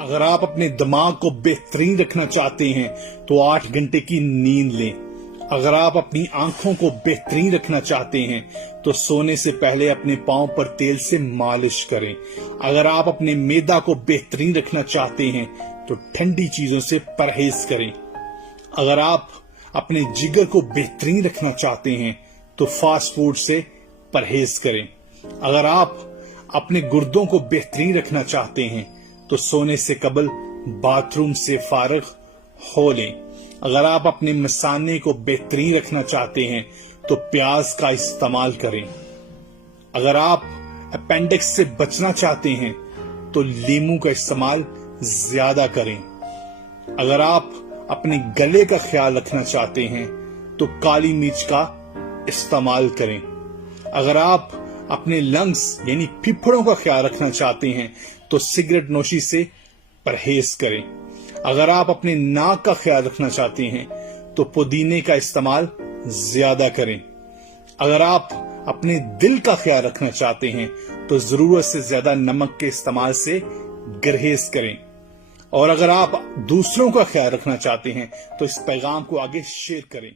اگر آپ اپنے دماغ کو بہترین رکھنا چاہتے ہیں تو 8 گھنٹے کی نیند لیں۔ اگر آپ اپنی آنکھوں کو بہترین رکھنا چاہتے ہیں تو سونے سے پہلے اپنے پاؤں پر تیل سے مالش کریں۔ اگر آپ اپنے معدہ کو بہترین رکھنا چاہتے ہیں تو ٹھنڈی چیزوں سے پرہیز کریں۔ اگر آپ اپنے جگر کو بہترین رکھنا چاہتے ہیں تو فاسٹ فوڈ سے پرہیز کریں۔ اگر آپ اپنے گردوں کو بہترین رکھنا چاہتے ہیں تو سونے سے قبل باتھ روم سے فارغ ہو لیں۔ اگر آپ اپنے مثانے کو بہترین رکھنا چاہتے ہیں تو پیاز کا استعمال کریں۔ اگر آپ اپینڈکس سے بچنا چاہتے ہیں تو لیموں کا استعمال زیادہ کریں۔ اگر آپ اپنے گلے کا خیال رکھنا چاہتے ہیں تو کالی مرچ کا استعمال کریں۔ اگر آپ اپنے لنگز یعنی پھپھڑوں کا خیال رکھنا چاہتے ہیں تو سگریٹ نوشی سے پرہیز کریں۔ اگر آپ اپنے ناک کا خیال رکھنا چاہتے ہیں تو پودینے کا استعمال زیادہ کریں۔ اگر آپ اپنے دل کا خیال رکھنا چاہتے ہیں تو ضرورت سے زیادہ نمک کے استعمال سے گریز کریں۔ اور اگر آپ دوسروں کا خیال رکھنا چاہتے ہیں تو اس پیغام کو آگے شیئر کریں۔